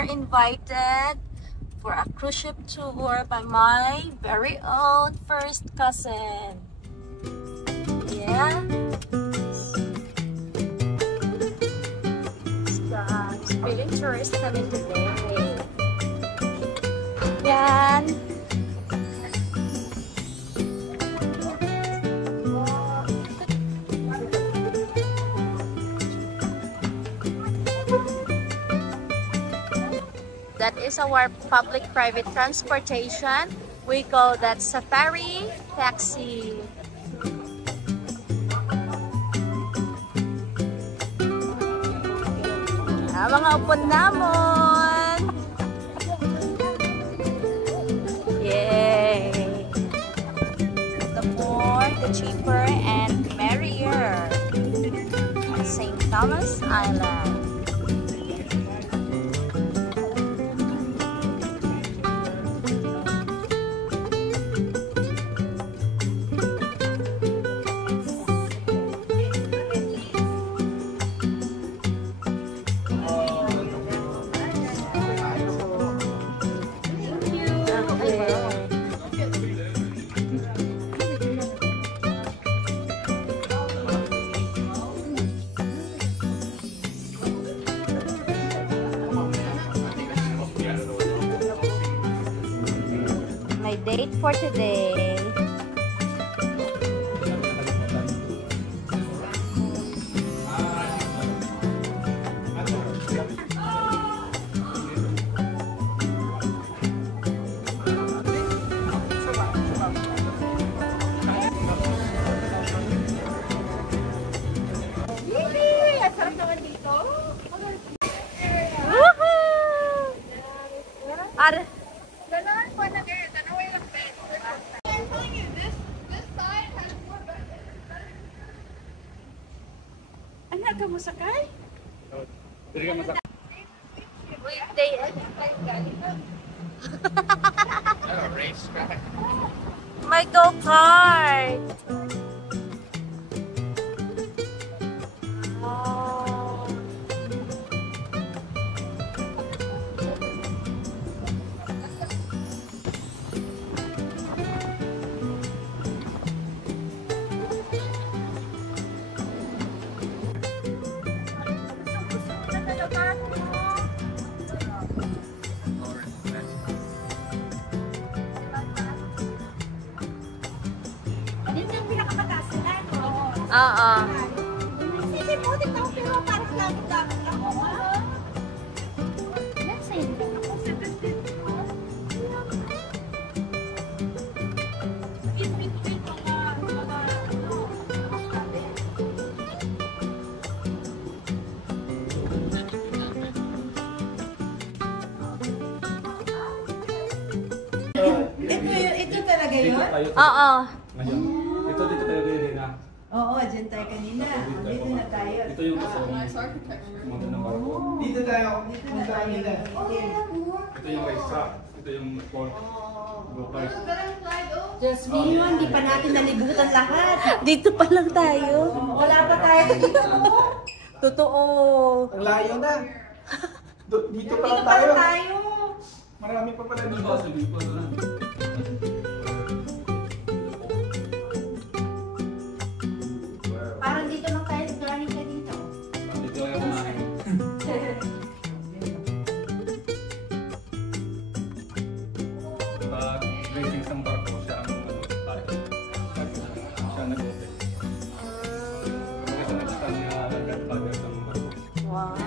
were invited for a cruise ship tour by my very own first cousin. Yeah. It's feeling tourist kami today. Yan. That is our public-private transportation. We call that safari taxi. Mga upon namon. Yay! The more, the cheaper, and merrier. At St. Thomas Island. My date for today. Woohoo! Are anak ka mo sakay? Dili ka masakay. Weekday exercise gali. Race track. My go-kart. Oh. Oo. Sisi mo, tignan ko pero parang lagi-lagi ako. Nasa yun lang ako. Ito talaga yun? Oo. Ito dito tayo din na. Oo, dyan tayo kanina. Dito na tayo. Ito yung kasama. Mga ng barko. Dito tayo. Nila. Ito yung racetrack. Ito yung port. Go-kart. Just me, hindi pa natin nalibutan lahat. Dito pa lang tayo. Wala pa tayo dito. Totoo. Ang layo na. Dito pa lang Dito pa tayo. lang tayo. Marami pa pala dito. Parang dito lang tayo. Galing ka dito. Dito yung kumain. Pag racing sa barko, siya ang siya nag-open. Kasi nag-stand nga nag-father ng barko. Wow.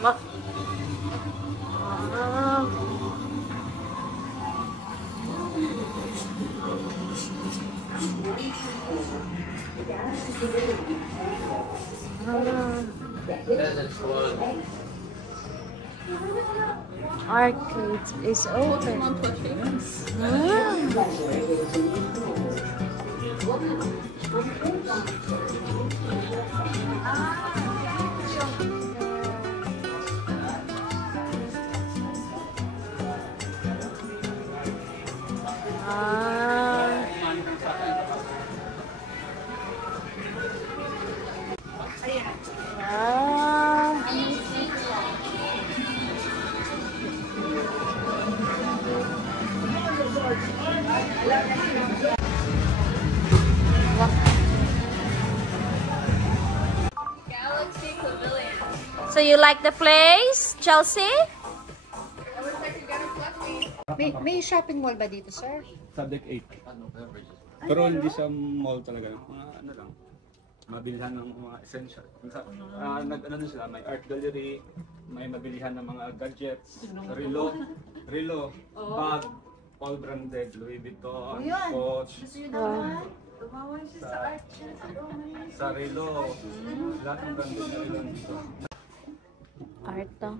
Ma. Arcade is open. So you like the place, Chelsea? May shopping mall ba dito, sir? Subject 8. Pero hindi siya mall talaga. Mga ano lang. Mabilihan ng mga essential. Ano na sila, may art gallery, may mabilihan ng mga gadgets, relo, bag, all branded, Louis Vuitton, Coach, sa relo, lahat ng branded na relo dito. Art to.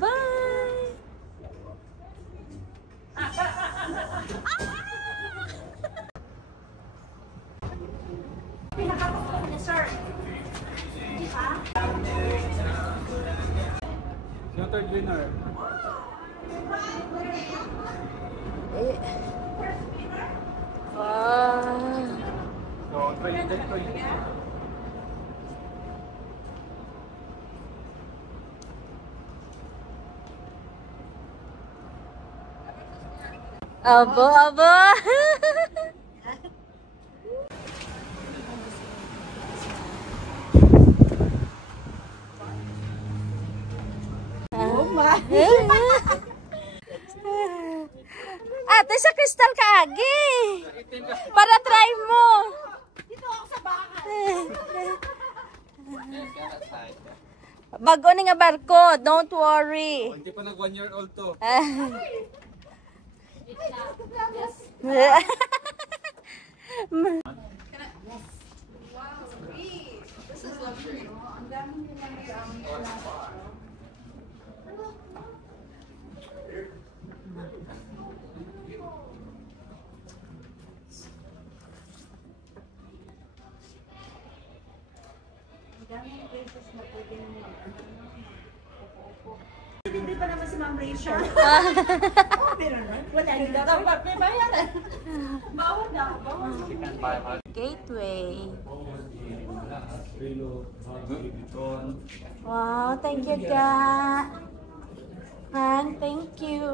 Bye! Yung third winner. Wow! So, try. Abo, abo! Ate, sa kristal ka agi. Para try mo. Dito ako sa bahay. Bago ni nga barko, don't worry. Hindi pa nag 1 year old to. Hindi pa naman si Ma'am Rachel. Pero wala nila. Dapat may bayaran. Bawal daw. Gateway. Relo, Louis Vuitton. Wow, thank you, Ga. Han, thank you.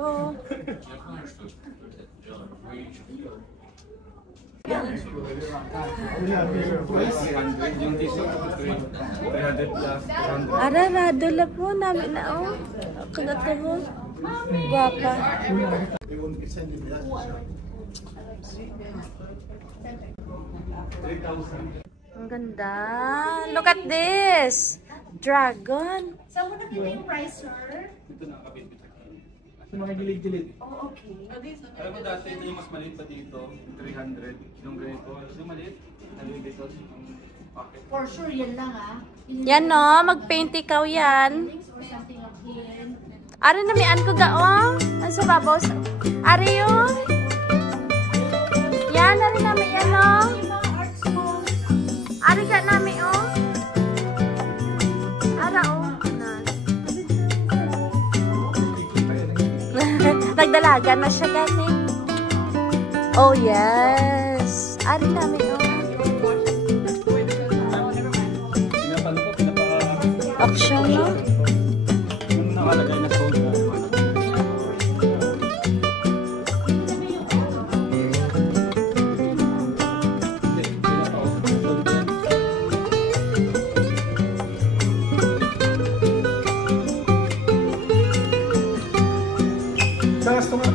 Yung t-shirt, 300 plus, 200. Ara, dula po namin na, oh. Kagato mo. Guwapa. Ang ganda. Look at this. Dragon. Saan mo nakita yung price, sir? Ito na, kapit-bit. Sa mga gilid-gilid. Oh, okay. Alam mo dati, ito yung mas maliit pa dito, 300. Yung ganito, yung maliit, Louis Vuitton, yung pocket. For sure, yan lang ah. Yan no, mag-paint ikaw yan. Or something of here. Ari na mian ko gaong. Ano sa babaw? Ari yun. Yan, ari namin yan no. Ari ka namin oh. Ara oh. Nagdalaga na siya gani. Oh yes. Ari namin oh. Action no? Yung nakalagay na sold na. Taas to nga.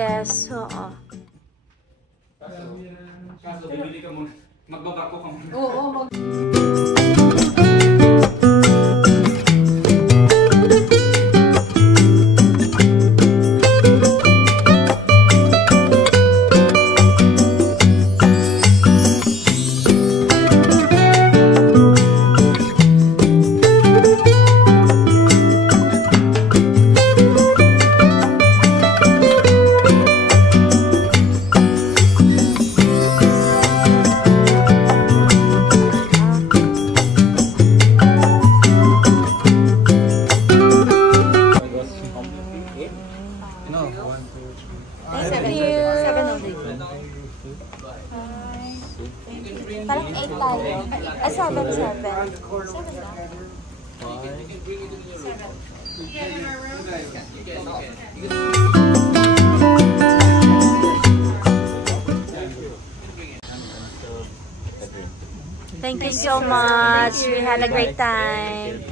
Yes, oo. Kaso, bibili ka muna. Magbabako ka muna. Oo, Thank you. 7 only. Parang 8 tayo. 7. Thank you so much. We had a great time.